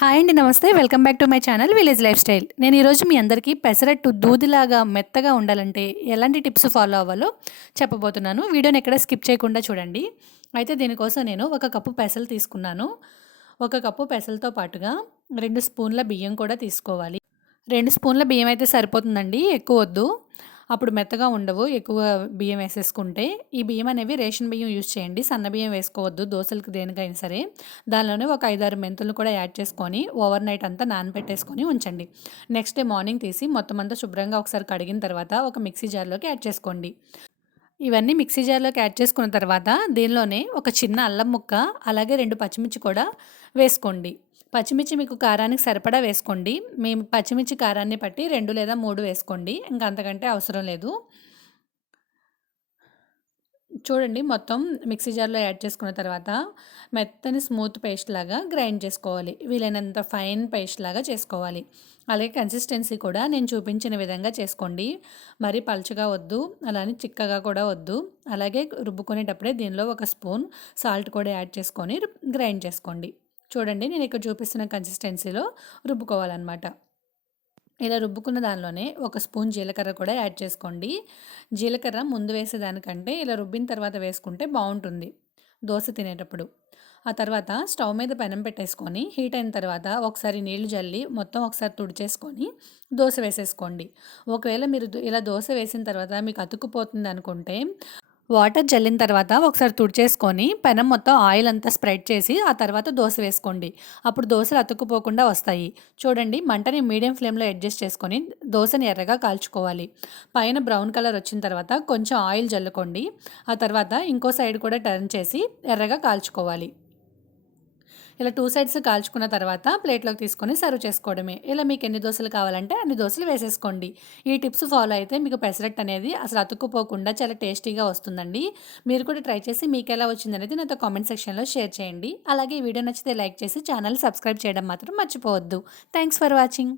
Hi అండి నమస్తే. Welcome back to my channel village lifestyle. నేను ఈరోజు మీ అందరికీ పెసరట్టు దూదిలాగా మెత్తగా ఉండాలంటే ఎలాంటి టిప్స్ ఫాలో అవ్వాలో చెప్పబోతున్నాను. వీడియోని ఎక్కడ స్కిప్ చేయకుండా చూడండి. అయితే దీనికోసం నేను ఒక కప్పు పెసలు తీసుకున్నాను. ఒక కప్పు పెసలతో పాటుగా రెండు స్పూన్ల బియ్యం కూడా తీసుకోవాలి. రెండు స్పూన్ల బియ్యం అయితే సరిపోతుందండి ఎక్కువ వద్దు. అప్పుడు మెత్తగా ఉండవు ఎక్కువ బియ్యం వేసేసుకుంటే. ఈ బియ్యం అనేవి రేషన్ బియ్యం యూజ్ చేయండి సన్న బియ్యం వేసుకోవద్దు దోశలకు దేనికైనా సరే. దానిలోనే ఒక ఐదారు మెంతులు కూడా యాడ్ చేసుకొని ఓవర్ నైట్ అంతా నానబెట్టేసుకొని ఉంచండి. నెక్స్ట్ డే మార్నింగ్ తీసి మొత్తం అంతా శుభ్రంగా ఒకసారి కడిగిన తర్వాత ఒక మిక్సీ జార్లోకి యాడ్ చేసుకోండి. ఇవన్నీ మిక్సీ జార్లోకి యాడ్ చేసుకున్న తర్వాత దీనిలోనే ఒక చిన్న అల్లం ముక్క అలాగే రెండు పచ్చిమిర్చి కూడా వేసుకోండి. పచ్చిమిర్చి మీకు కారానికి సరిపడా వేసుకోండి. మేము పచ్చిమిర్చి కారాన్ని బట్టి రెండు లేదా మూడు వేసుకోండి. ఇంకా అంతకంటే అవసరం లేదు. చూడండి మొత్తం మిక్సీ జార్లో యాడ్ చేసుకున్న తర్వాత మెత్తని స్మూత్ పేస్ట్ లాగా గ్రైండ్ చేసుకోవాలి. వీలైనంత ఫైన్ పేస్ట్ లాగా చేసుకోవాలి. అలాగే కన్సిస్టెన్సీ కూడా నేను చూపించిన విధంగా చేసుకోండి. మరీ పలుచగా వద్దు అలానే చిక్కగా కూడా వద్దు. అలాగే రుబ్బుకునేటప్పుడే దీనిలో ఒక స్పూన్ సాల్ట్ కూడా యాడ్ చేసుకొని గ్రైండ్ చేసుకోండి. చూడండి నేను ఇక్కడ చూపిస్తున్న కన్సిస్టెన్సీలో రుబ్బుకోవాలన్నమాట. ఇలా రుబ్బుకున్న దానిలోనే ఒక స్పూన్ జీలకర్ర కూడా యాడ్ చేసుకోండి. జీలకర్ర ముందు వేసేదానికంటే ఇలా రుబ్బిన తర్వాత వేసుకుంటే బాగుంటుంది దోశ తినేటప్పుడు. ఆ తర్వాత స్టవ్ మీద పెనం పెట్టేసుకొని హీట్ అయిన తర్వాత ఒకసారి నీళ్ళు జల్లి మొత్తం ఒకసారి తుడిచేసుకొని దోశ వేసేసుకోండి. ఒకవేళ మీరు ఇలా దోశ వేసిన తర్వాత మీకు అతుక్కుపోతుంది అనుకుంటే వాటర్ జల్లిన తర్వాత ఒకసారి తుడిచేసుకొని పెనం మొత్తం ఆయిల్ అంతా స్ప్రెడ్ చేసి ఆ తర్వాత దోశ వేసుకోండి. అప్పుడు దోశలు అతుక్కుపోకుండా వస్తాయి. చూడండి మంటని మీడియం ఫ్లేమ్లో అడ్జస్ట్ చేసుకొని దోశని ఎర్రగా కాల్చుకోవాలి. పైన బ్రౌన్ కలర్ వచ్చిన తర్వాత కొంచెం ఆయిల్ జల్లుకోండి. ఆ తర్వాత ఇంకో సైడ్ కూడా టర్న్ చేసి ఎర్రగా కాల్చుకోవాలి. ఇలా టూ సైడ్స్ కాల్చుకున్న తర్వాత ప్లేట్లోకి తీసుకొని సర్వ్ చేసుకోవడమే. ఇలా మీకు ఎన్ని దోశలు కావాలంటే అన్ని దోశలు వేసేసుకోండి. ఈ టిప్స్ ఫాలో అయితే మీకు పెసరట్ అనేది అసలు అతుక్కుపోకుండా చాలా టేస్టీగా వస్తుందండి. మీరు కూడా ట్రై చేసి మీకు ఎలా వచ్చిందనేది నాతో కామెంట్ సెక్షన్లో షేర్ చేయండి. అలాగే ఈ వీడియో నచ్చితే లైక్ చేసి ఛానల్ సబ్స్క్రైబ్ చేయడం మాత్రం మర్చిపోవద్దు. Thanks for watching